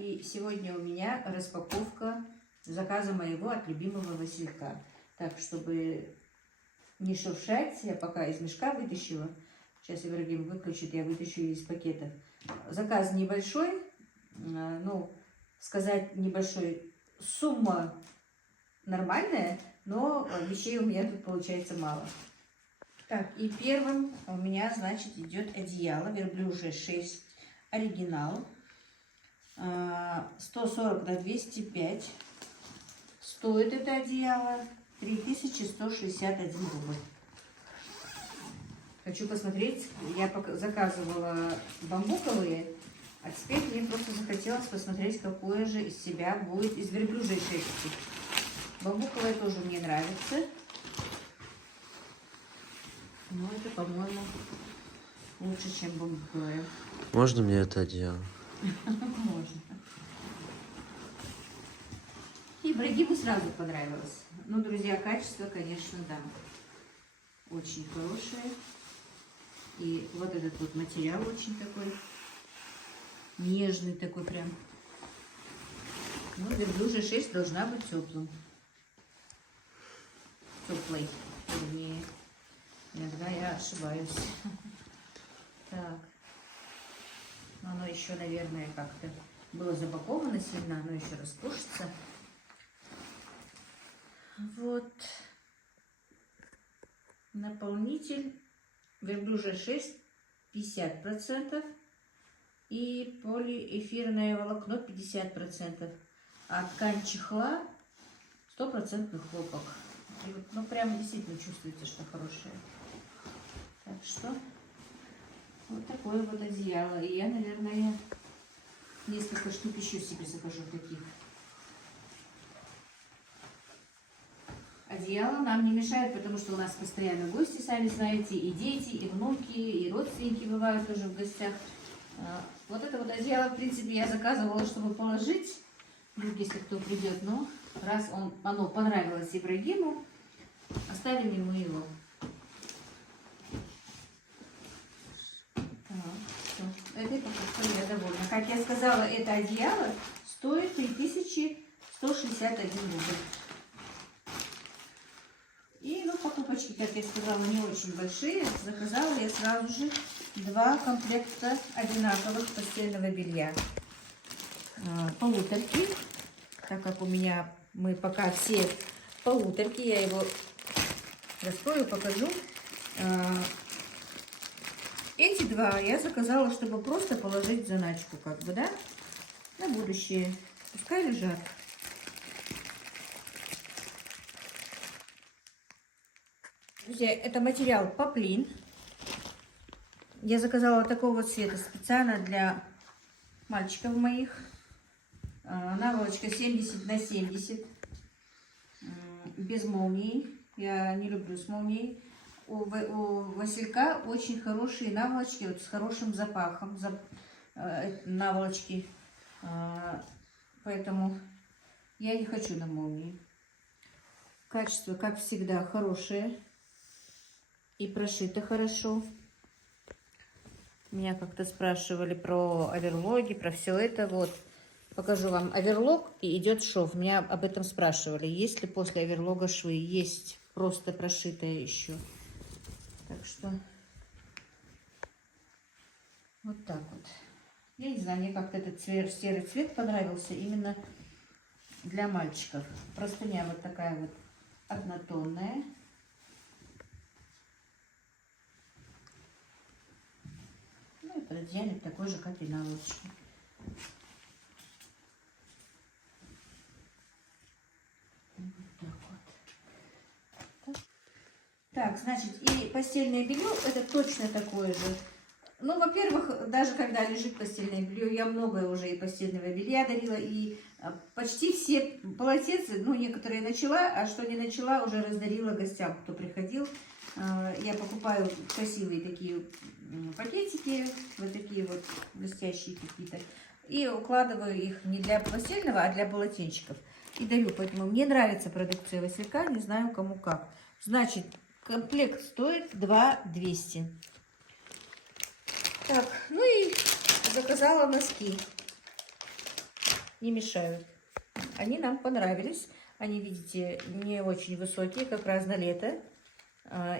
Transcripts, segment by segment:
и сегодня у меня распаковка заказа моего от любимого Василька. Так, чтобы не шуршать, я пока из мешка вытащила. Сейчас Ибрагим выключит, я вытащу из пакета. Заказ небольшой, ну, сказать небольшой, сумма нормальная, но вещей у меня тут получается мало. Так, и первым у меня, значит, идет одеяло верблюжье 6 оригинал. 140 на 205. Стоит это одеяло 3161 рубль. Хочу посмотреть, я заказывала бамбуковые, а теперь мне просто захотелось посмотреть, какое же из себя будет из верблюжьей шерсти. Бамбуковая тоже мне нравится. Но это, по-моему, лучше, чем бамбуковая. Можно мне это одеяло? Можно. Ибрагиму сразу понравилось. Ну, друзья, качество, конечно, да. Очень хорошее. И вот этот вот материал очень такой нежный, такой прям. Ну, верблюжья шерсть должна быть теплым. Теплой, вернее. Иногда я ошибаюсь. Так. Оно еще, наверное, как-то было запаковано сильно, оно еще распушится. Вот. Наполнитель верблюжья шерсть 50% и полиэфирное волокно 50%. А ткань чехла 100% хлопок. И вот, ну, прямо действительно чувствуется, что хорошее. Так что вот такое вот одеяло. И я, наверное, несколько штук еще себе закажу таких. Одеяло нам не мешает, потому что у нас постоянно гости, сами знаете, и дети, и внуки, и родственники бывают тоже в гостях. Вот это вот одеяло, в принципе, я заказывала, чтобы положить, если кто придет. Но раз оно понравилось Ибрагиму, оставим ему его. Этой покупкой я довольна. Как я сказала, это одеяло стоит 3161 рубль. И, ну, покупочки, как я сказала, не очень большие. Заказала я сразу же 2 комплекта одинаковых постельного белья. Полуторки. Так как мы пока все полуторки, я его раскрою, покажу. Эти 2 я заказала, чтобы просто положить в заначку, как бы, да, на будущее. Пускай лежат. Друзья, это материал поплин. Я заказала такого цвета специально для мальчиков моих. Наволочка 70 на 70. Без молнии. Я не люблю с молнией. У Василька очень хорошие наволочки, вот с хорошим запахом, наволочки, поэтому я не хочу на молнии. Качество, как всегда, хорошее и прошито хорошо. Меня как-то спрашивали про оверлоги, про все это. Вот, покажу вам оверлог и идет шов. Меня об этом спрашивали, есть ли после оверлога швы. Есть, просто прошитое еще. Так что вот так вот. Я не знаю, мне как-то этот серый цвет понравился именно для мальчиков. Простыня вот такая вот однотонная. Ну и пододеяльник такой же, как и наволочки. Так, значит, и постельное белье это точно такое же. Ну, во-первых, даже когда лежит постельное белье, я многое уже и постельного белья дарила, и почти все полотенца, ну, некоторые начала, а что не начала, уже раздарила гостям, кто приходил. Я покупаю красивые такие пакетики, вот такие вот блестящие какие-то, и укладываю их не для постельного, а для полотенчиков. И дарю, поэтому мне нравится продукция Василька, не знаю кому как. Значит, комплект стоит 2200. Так, ну и заказала носки. не мешают. Они нам понравились. Они, видите, не очень высокие, как раз на лето.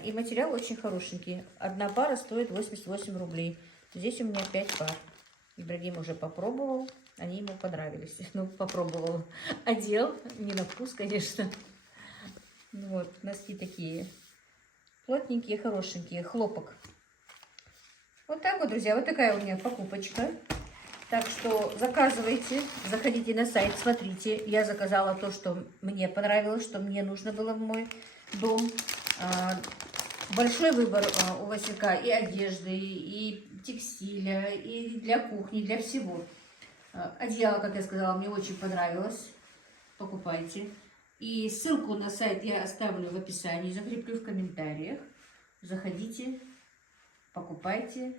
И материал очень хорошенький. Одна пара стоит 88 рублей. Здесь у меня 5 пар. Ибрагим уже попробовал. Они ему понравились. Ну, попробовал. Одел. Не на вкус, конечно. Вот, носки такие плотненькие, хорошенькие. Хлопок. Вот так вот, друзья. Вот такая у меня покупочка. Так что заказывайте, заходите на сайт, смотрите. Я заказала то, что мне понравилось, что мне нужно было в мой дом. Большой выбор у Василька и одежды, и текстиля, и для кухни, для всего. Одеяло, как я сказала, мне очень понравилось. Покупайте. И ссылку на сайт я оставлю в описании, закреплю в комментариях. Заходите, покупайте,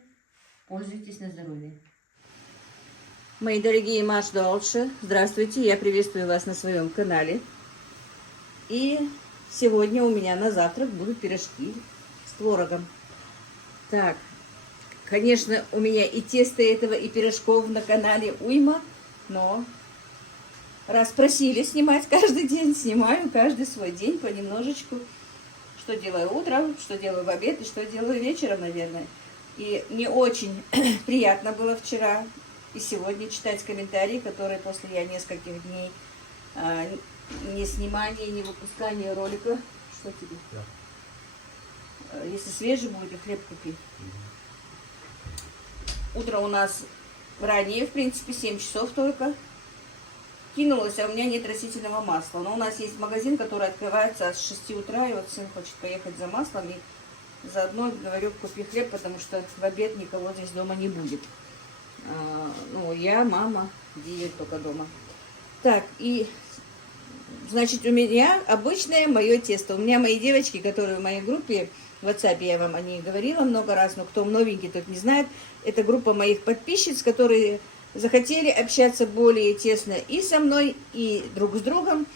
пользуйтесь на здоровье. Мои дорогие Маш-Долши, здравствуйте, я приветствую вас на своем канале. И сегодня у меня на завтрак будут пирожки с творогом. Так, конечно, у меня и теста этого, и пирожков на канале уйма, но раз просили снимать каждый день, снимаю каждый свой день понемножечку. Что делаю утром, что делаю в обед и что делаю вечером, наверное. И мне очень приятно было вчера и сегодня читать комментарии, которые после я нескольких дней не снимания, не выпускания ролика. Что тебе? Да. Если свежий будет, и хлеб купи. Утро у нас ранее, в принципе, 7 часов только. Кинулась, а у меня нет растительного масла. Но у нас есть магазин, который открывается с 6 утра, и вот сын хочет поехать за маслом. И заодно говорю, купи хлеб, потому что в обед никого здесь дома не будет. Ну, я, мама, Дия только дома. Так, и, значит, у меня обычное мое тесто. У меня мои девочки, которые в моей группе, в WhatsApp я вам о ней говорила много раз, но кто новенький, тот не знает. Это группа моих подписчиц, которые захотели общаться более тесно и со мной, и друг с другом.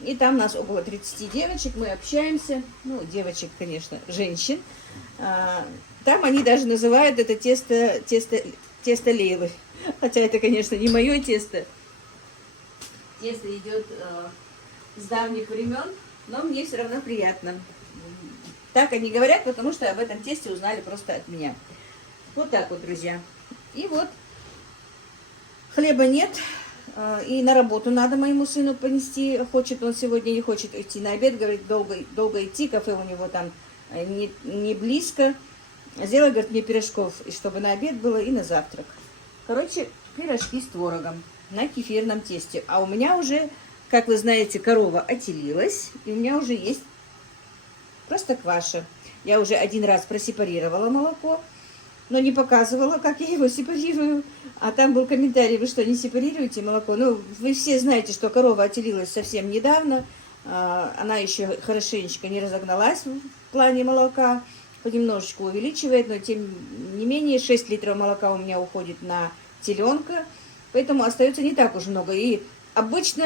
И там нас около 30 девочек, мы общаемся. Ну, девочек, конечно, женщин. Там они даже называют это тесто Лейлы. Хотя это, конечно, не мое тесто. Тесто идет с давних времен, но мне все равно приятно. Так они говорят, потому что об этом тесте узнали просто от меня. Вот так вот, друзья. И вот хлеба нет, и на работу надо моему сыну понести. Хочет он сегодня, не хочет идти на обед, говорит, долго идти, кафе у него там не близко. Сделай, говорит, мне пирожков, и чтобы на обед было и на завтрак. Короче, пирожки с творогом на кефирном тесте. А у меня уже, как вы знаете, корова отелилась, и у меня уже есть простокваша. Я уже один раз просепарировала молоко, но не показывала, как я его сепарирую. А там был комментарий, вы что, не сепарируете молоко? Ну, вы все знаете, что корова отелилась совсем недавно. Она еще хорошенечко не разогналась в плане молока. Понемножечку увеличивает, но тем не менее 6 литров молока у меня уходит на теленка, поэтому остается не так уж много. И обычно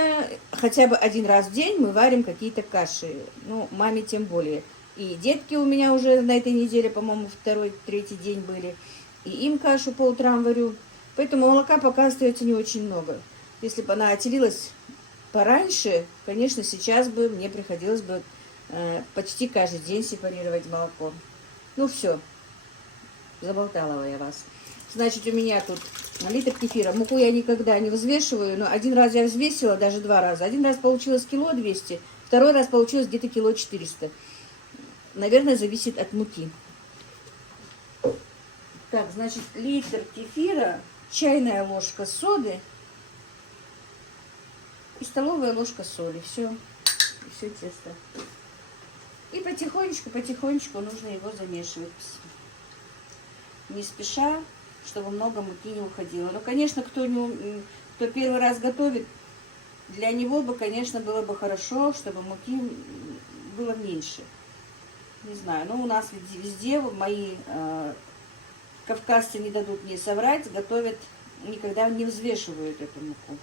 хотя бы один раз в день мы варим какие-то каши, ну, маме тем более. И детки у меня уже на этой неделе, по-моему, 2-3 день были, и им кашу по утрам варю, поэтому молока пока остается не очень много. Если бы она отелилась пораньше, конечно, сейчас бы мне приходилось бы почти каждый день сепарировать молоко. Ну все, заболтала я вас. Значит, у меня тут литр кефира. Муку я никогда не взвешиваю, но один раз я взвесила, даже 2 раза. Один раз получилось 200 кг, второй раз получилось где-то 400 кг. Наверное, зависит от муки. Так, значит, литр кефира, чайная ложка соды и столовая ложка соли. Все, и все тесто. И потихонечку нужно его замешивать. Не спеша, чтобы много муки не уходило. Но, конечно, кто первый раз готовит, для него бы, конечно, было бы хорошо, чтобы муки было меньше. Не знаю, но у нас везде мои кавказцы не дадут мне соврать, готовят, никогда не взвешивают эту муку.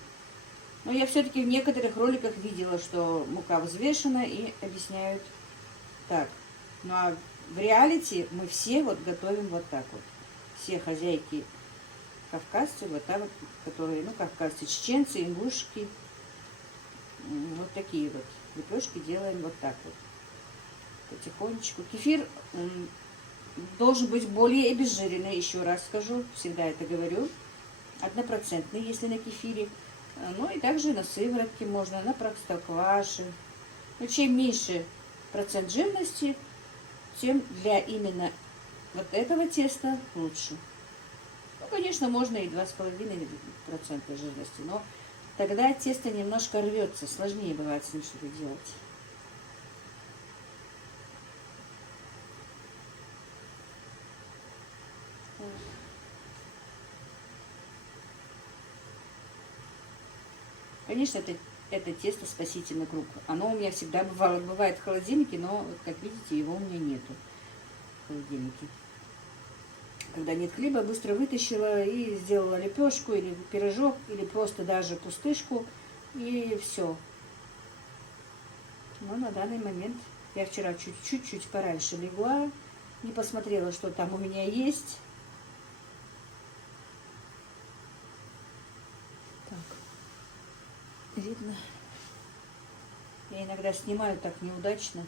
Но я все-таки в некоторых роликах видела, что мука взвешена и объясняют так. Ну а в реалити мы все вот готовим вот так вот. Все хозяйки кавказцы, вот там, которые, ну, кавказцы, чеченцы, ингушки. Вот такие вот лепешки делаем вот так вот. Потихонечку. Кефир должен быть более обезжиренный, еще раз скажу, всегда это говорю. 1%, если на кефире. Ну и также на сыворотке можно, на простокваше. Но чем меньше процент жирности, тем для именно вот этого теста лучше. Ну, конечно, можно и 2,5% жирности, но тогда тесто немножко рвется, сложнее бывает с ним что-то делать. Конечно, это тесто спасительный круг. Оно у меня всегда бывает в холодильнике, но, вот, как видите, его у меня нету в холодильнике. Когда нет хлеба, быстро вытащила и сделала лепешку или пирожок, или просто даже пустышку, и все. Но на данный момент я вчера чуть-чуть пораньше легла, не посмотрела, что там у меня есть. Так, видно. Я иногда снимаю так неудачно.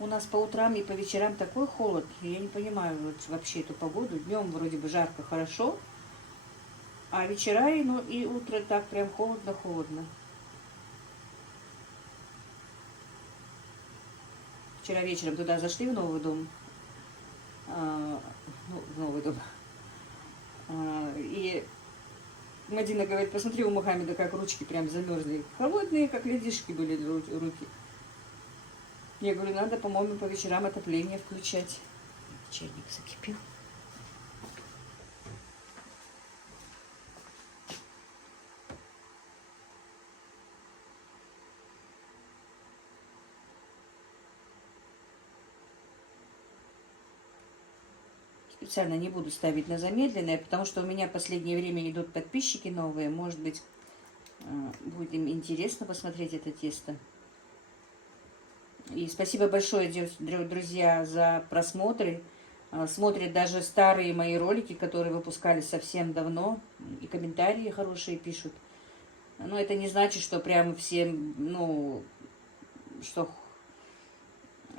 У нас по утрам и по вечерам такой холод. Я не понимаю вот вообще эту погоду. Днем вроде бы жарко, хорошо. А вечера и утро так прям холодно-холодно. Вчера вечером туда зашли в новый дом. В новый дом. И Мадина говорит, посмотри у Мухаммеда, как ручки прям замерзли. Холодные, как ледышки были руки. Я говорю, надо, по-моему, по вечерам отопление включать. Чайник закипел. Специально не буду ставить на замедленное, потому что у меня в последнее время идут подписчики новые. Может быть, будет им интересно посмотреть это тесто. И спасибо большое, друзья, за просмотры. Смотрят даже старые мои ролики, которые выпускали совсем давно. И комментарии хорошие пишут. Но это не значит, что прям всем, что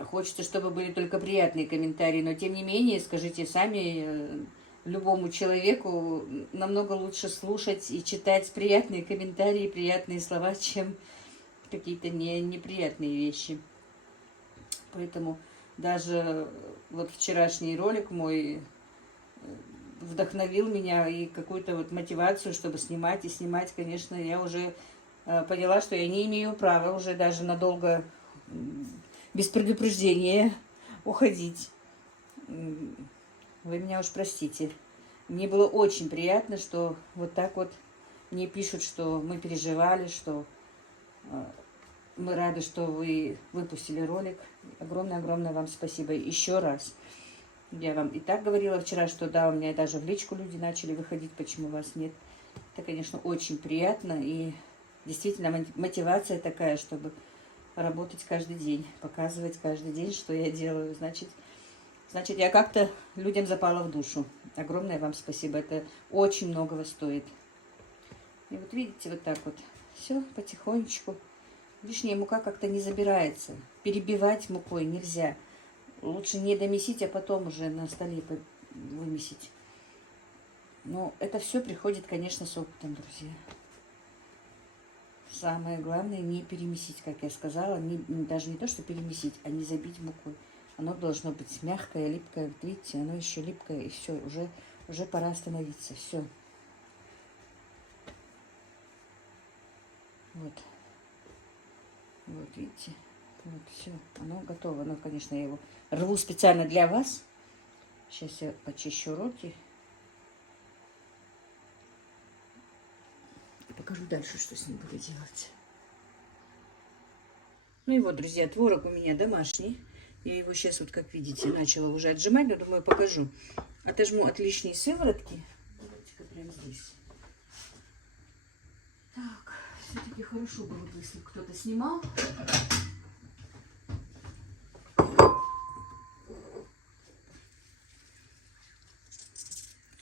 хочется, чтобы были только приятные комментарии. Но тем не менее, скажите сами, любому человеку намного лучше слушать и читать приятные комментарии, приятные слова, чем какие-то неприятные вещи. Поэтому даже вот вчерашний ролик мой вдохновил меня и какую-то вот мотивацию, чтобы снимать и снимать. Конечно, я уже поняла, что я не имею права уже даже надолго без предупреждения уходить. Вы меня уж простите. Мне было очень приятно, что вот так вот мне пишут, что мы переживали, что мы рады, что вы выпустили ролик. Огромное-огромное вам спасибо еще раз. Я вам и так говорила вчера, что да, у меня даже в личку люди начали выходить, почему вас нет. Это, конечно, очень приятно. И действительно мотивация такая, чтобы работать каждый день, показывать каждый день, что я делаю. Значит, я как-то людям запала в душу. Огромное вам спасибо. Это очень многого стоит. И вот видите, вот так вот. Все потихонечку. Лишняя мука как-то не забирается. Перебивать мукой нельзя. Лучше не домесить, а потом уже на столе вымесить. Но это все приходит, конечно, с опытом, друзья. Самое главное не перемесить, как я сказала. Даже не то, что перемесить, а не забить мукой. Оно должно быть мягкое, липкое. Вот видите, оно еще липкое. И все, уже пора остановиться. Все. Вот. Вот, видите, вот все, оно готово. Ну, конечно, я его рву специально для вас. Сейчас я почищу руки. И покажу дальше, что с ним буду делать. Ну и вот, друзья, творог у меня домашний. Я его сейчас, вот как видите, начала уже отжимать, но думаю, покажу. Отожму от лишней сыворотки. Давайте-ка прямо здесь. Так, все-таки хорошо было бы, если бы кто-то снимал.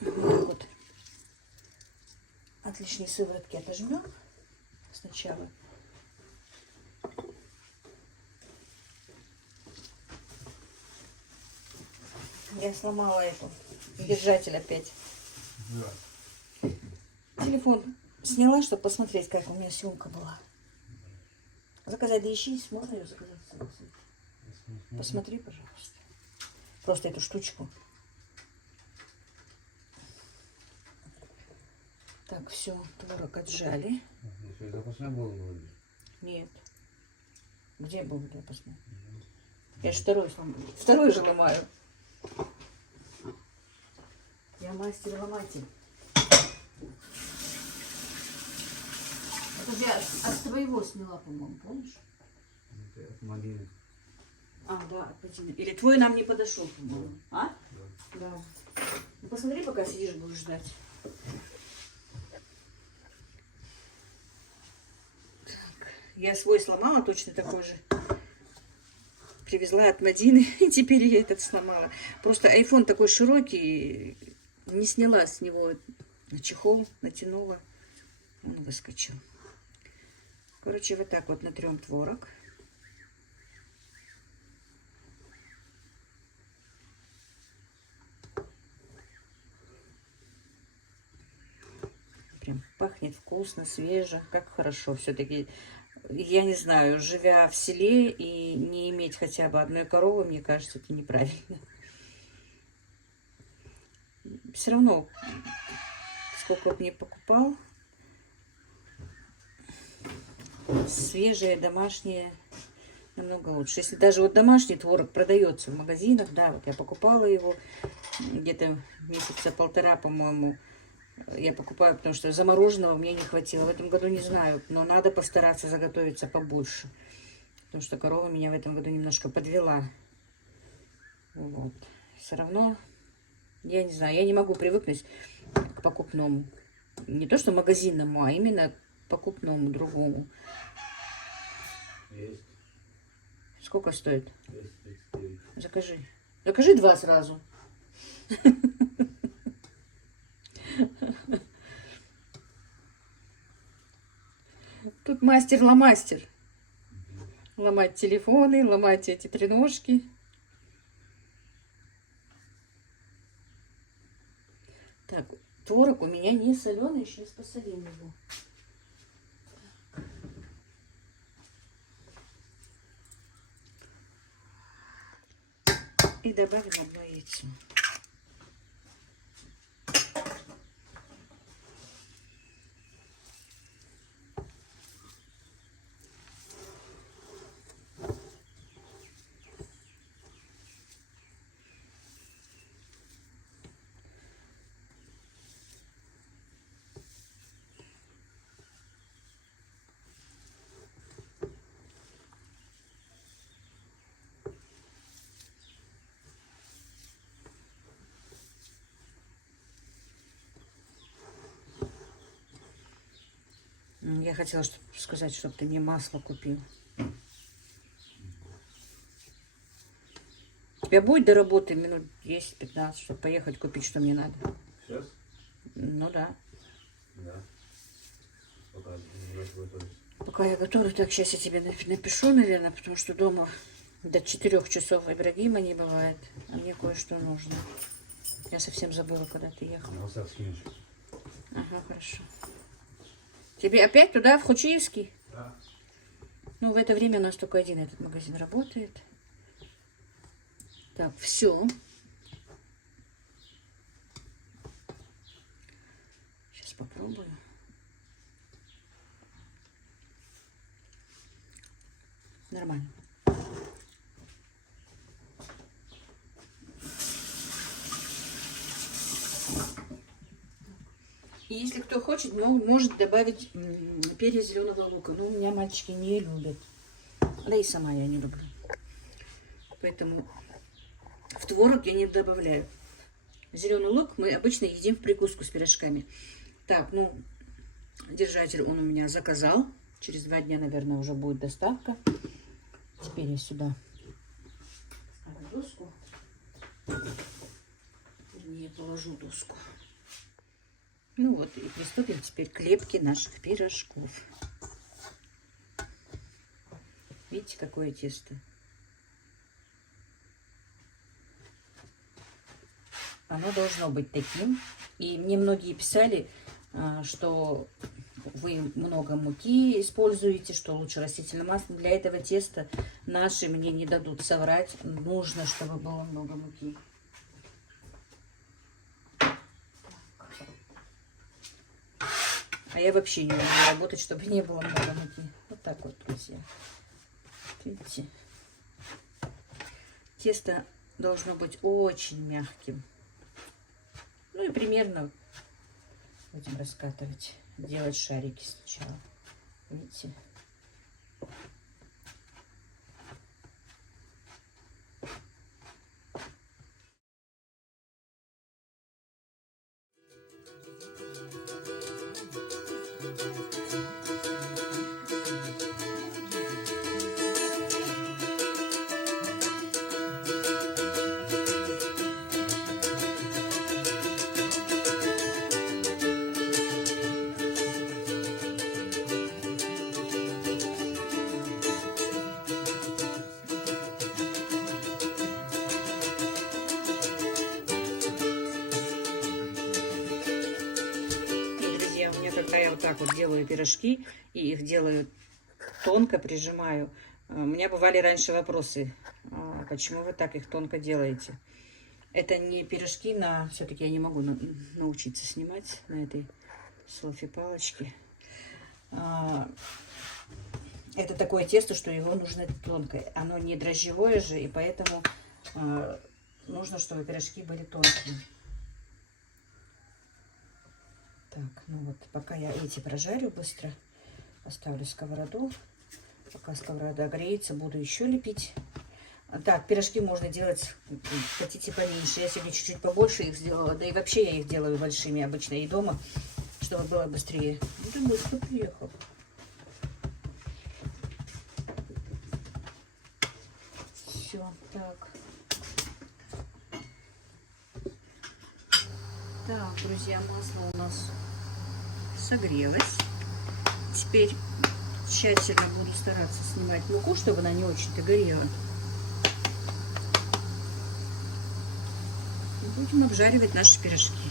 Вот от лишней сыворотки отожмем сначала. Я сломала эту держатель опять. Да. Телефон сняла, чтобы посмотреть, как у меня съемка была. Заказать D6, можно ее заказать? Посмотри, пожалуйста. Просто эту штучку. Так, все, творог отжали. Еще запасной был вроде. Нет. Где был запасной? Я же второй сломаю. Второй же ломаю. Я мастер-ломатель. Это же я от твоего сняла, по-моему, помнишь? Это от Малины. А, да, от Патины. Или твой нам не подошел, по-моему. А? Да. Да. Ну, посмотри, пока сидишь, будешь ждать. Так. Я свой сломала, точно такой же. Привезла от Мадины, и теперь я этот сломала. Просто айфон такой широкий, не сняла с него чехол, натянула, он выскочил. Короче, вот так вот натрем творог. Прям пахнет вкусно, свеже, как хорошо. Все-таки, я не знаю, живя в селе и не иметь хотя бы одной коровы, мне кажется, это неправильно. Все равно, сколько вот мне покупал, свежие, домашние, намного лучше. Если даже вот домашний творог продается в магазинах, да, вот я покупала его где-то месяца полтора, по-моему, я покупаю, потому что замороженного мне не хватило. В этом году не знаю, но надо постараться заготовиться побольше, потому что корова меня в этом году немножко подвела. Вот. Все равно, я не знаю, я не могу привыкнуть к покупному. Не то, что магазинному, а именно покупному, другому. Есть. Сколько стоит? 239. Закажи. Закажи 2 сразу. Тут мастер-ломастер. Ломать телефоны, ломать эти треножки. Так, творог у меня не соленый, сейчас посолим его. И добавим одно яйцо. Я хотела сказать, чтобы ты мне масло купил. У тебя будет до работы минут 10-15, чтобы поехать купить, что мне надо? Сейчас? Ну да. Да. Пока не готовить. Пока я готовлю, так сейчас я тебе напишу, наверное, потому что дома до 4 часов Ибрагима не бывает, а мне кое-что нужно. Я совсем забыла, куда ты ехал. На WhatsApp скинешь. Ага, хорошо. Тебе опять туда, в Хучиевский? Да. Ну, в это время у нас только один этот магазин работает. Так, все. Сейчас попробую. Нормально. И если кто хочет, может добавить перец зеленого лука. Но у меня мальчики не любят. Да и сама я не люблю. Поэтому в творог я не добавляю. Зеленый лук мы обычно едим в прикуску с пирожками. Так, ну, держатель он у меня заказал. Через 2 дня, наверное, уже будет доставка. Теперь я сюда ставлю доску. Вернее, положу доску. Ну вот, и приступим теперь к лепке наших пирожков. Видите, какое тесто? Оно должно быть таким. И мне многие писали, что вы много муки используете, что лучше растительное масло. Для этого теста наши мне не дадут соврать. Нужно, чтобы было много муки. А я вообще не умею работать, чтобы не было много муки. Вот так вот, друзья. Видите? Тесто должно быть очень мягким. Ну и примерно будем раскатывать. Делать шарики сначала. Видите? Когда я вот так вот делаю пирожки и их делаю тонко, прижимаю, у меня бывали раньше вопросы, почему вы так их тонко делаете. Это не пирожки на... Все-таки я не могу научиться снимать на этой селфи-палочке. Это такое тесто, что его нужно тонкое. Оно не дрожжевое же, и поэтому нужно, чтобы пирожки были тонкие. Так, ну вот, пока я эти прожарю быстро, поставлю сковороду. Пока сковорода греется, буду еще лепить. Так, пирожки можно делать, хотите, поменьше. Я сегодня чуть-чуть побольше их сделала. Да и вообще я их делаю большими обычно и дома, чтобы было быстрее. Ну, ты быстро приехал. Все, так. Так, друзья, масло у нас согрелось. Теперь тщательно буду стараться снимать муку, чтобы она не очень-то горела. И будем обжаривать наши пирожки.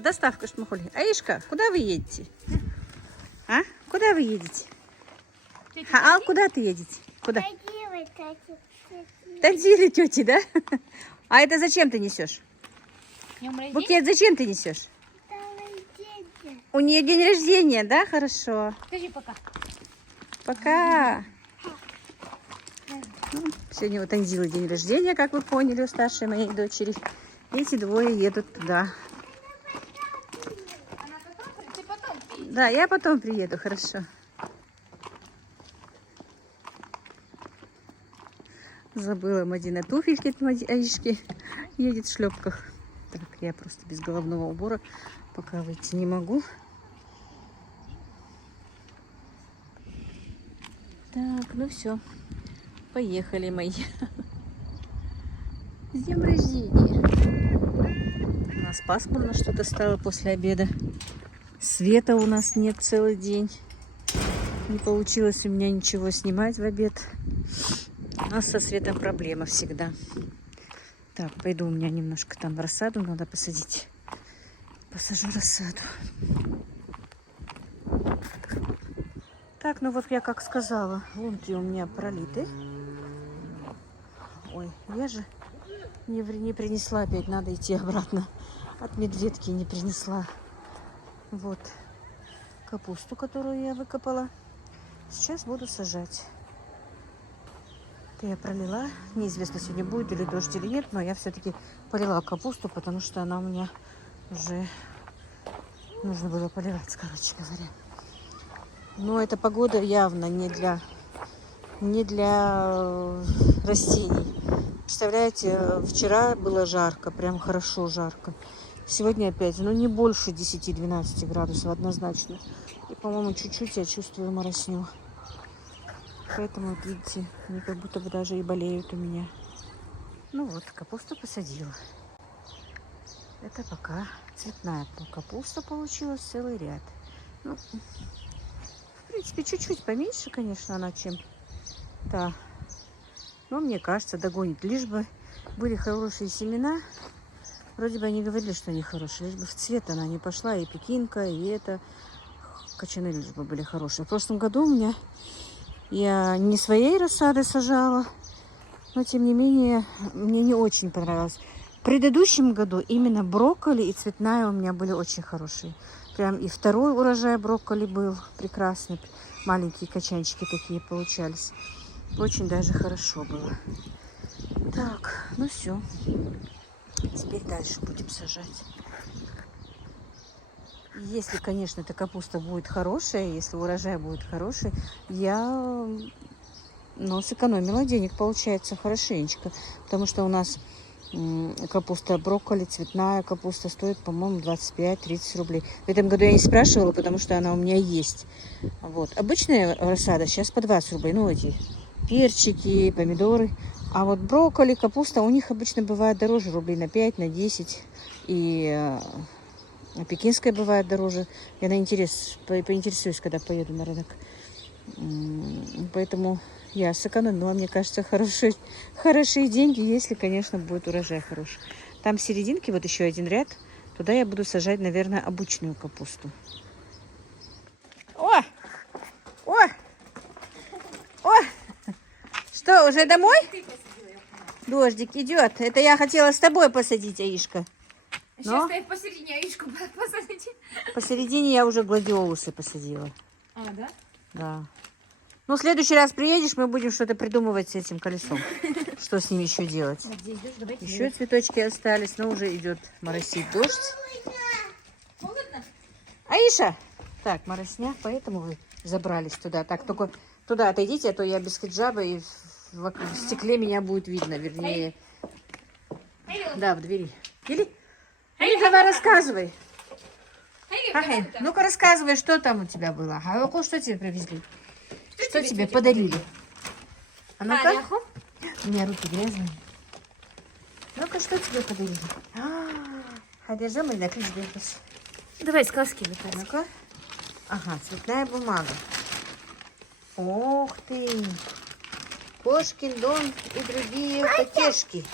Доставка, Шмахуль. Аишка, куда вы едете? А? Куда вы едете? А куда ты едете? Куда? Тадили тети, да? А это зачем ты несешь? Букет зачем ты несешь? У нее день рождения, да? Хорошо. Скажи пока. Пока. Сегодня у Танзилы день рождения, как вы поняли, у старшей моей дочери. Эти двое едут туда. Да, я потом приеду, хорошо. Забыла Мадина туфельки от Аишки. Едет в шлепках. Так, я просто без головного убора пока выйти не могу. Так, ну все. Поехали, мои. С днем рождения. У нас пасмурно что-то стало после обеда. Света у нас нет целый день. Не получилось у меня ничего снимать в обед. У нас со светом проблема всегда. Так, пойду, у меня немножко там рассаду надо посадить. Посажу рассаду. Так, ну вот я как сказала, лунки у меня пролиты. Я же не принесла опять, надо идти обратно. От медведки не принесла. Вот капусту, которую я выкопала. Сейчас буду сажать. Это я пролила. Неизвестно, сегодня будет или дождь, или нет, но я все-таки полила капусту, потому что она у меня уже нужно было поливать, короче говоря. Но эта погода явно не для растений. Представляете, вчера было жарко, прям хорошо жарко. Сегодня опять, ну не больше 10-12 градусов однозначно. И, по-моему, чуть-чуть я чувствую морозню. Поэтому, вот видите, они как будто бы даже и болеют у меня. Ну вот, капусту посадила. Это пока цветная капуста получилась, целый ряд. Ну, в принципе, чуть-чуть поменьше, конечно, она, чем та. Но мне кажется, догонит. Лишь бы были хорошие семена. Вроде бы они говорили, что они хорошие. Лишь бы в цвет она не пошла. И пекинка, и это. Кочаны лишь бы были хорошие. В прошлом году у меня я не своей рассады сажала. Но, тем не менее, мне не очень понравилось. В предыдущем году именно брокколи и цветная у меня были очень хорошие. Прям и второй урожай брокколи был прекрасный. Маленькие качанчики такие получались. Очень даже хорошо было. Так, ну все. Теперь дальше будем сажать. Если, конечно, эта капуста будет хорошая, если урожай будет хороший, я, сэкономила денег, получается, хорошенечко. Потому что у нас капуста брокколи, цветная капуста стоит, по-моему, 25-30 рублей. В этом году я не спрашивала, потому что она у меня есть. Вот. Обычная рассада сейчас по 20 рублей. Ну, эти перчики, помидоры. А вот брокколи, капуста у них обычно бывает дороже, рублей на 5, на 10. И пекинская бывает дороже. Я поинтересуюсь, когда поеду на рынок. Поэтому я сэкономила, мне кажется, хорошие деньги, если, конечно, будет урожай хороший. Там в серединке вот еще один ряд. Туда я буду сажать, наверное, обычную капусту. О! О! О! Что, уже домой? Дождик идет. Это я хотела с тобой посадить, Аишка. Сейчас стоит посередине, Аишку посадите. Посередине я уже гладиолусы посадила. А, да? Да. Ну, в следующий раз приедешь, мы будем что-то придумывать с этим колесом. Что с ним еще делать? Еще цветочки остались, но уже идет моросить дождь. Аиша! Так, моросня, поэтому вы забрались туда. Так, только туда отойдите, а то я без хиджаба, и в стекле меня будет видно, вернее. Да, в двери. Или? Давай рассказывай. Ну-ка рассказывай, что там у тебя было. А что тебе привезли? Что тебе подарили? А ну-ка. У меня руки грязные. Ну-ка, что тебе подарили? Держи, мы на ключ берешь. Давай сказки. Ну-ка. Ага, цветная бумага. Ух ты. Кошкин дом и другие потешки.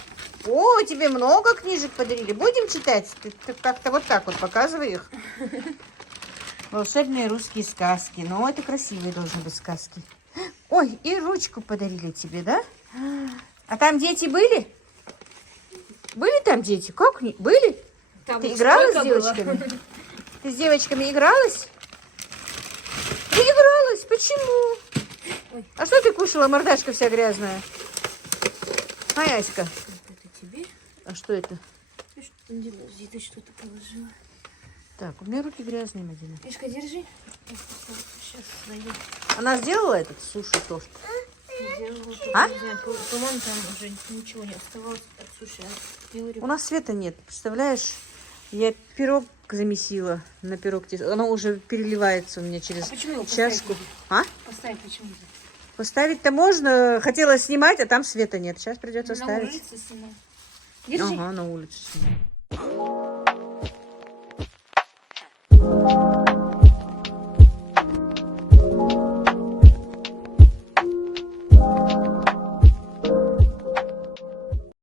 О, тебе много книжек подарили. Будем читать? Ты как-то вот так вот показывай их. Волшебные русские сказки. Ну, это красивые должны быть сказки. Ой, и ручку подарили тебе, да? А там дети были? Были там дети? Как? Были? Там Ты игралась с девочками? Было. Ты с девочками игралась? Не игралась? Почему? Ой. А что ты кушала? Мордашка вся грязная. Аська. Это тебе? А что это? Ты что там делаешь? Где ты что-то положила? Так, у меня руки грязные, Мадина. Мишка, держи. Сейчас даю. Она сделала этот суши-торт? Сделала. А? Не знаю, по-моему, там уже ничего не оставалось от суши. У нас света нет, представляешь? Я пирог замесила на пирог. Оно уже переливается у меня через чашку. А? Поставить почему-то. Поставить-то можно. Хотела снимать, а там света нет. Сейчас придется ставить. На улице снимать. Держи. Ага, на улице снимать.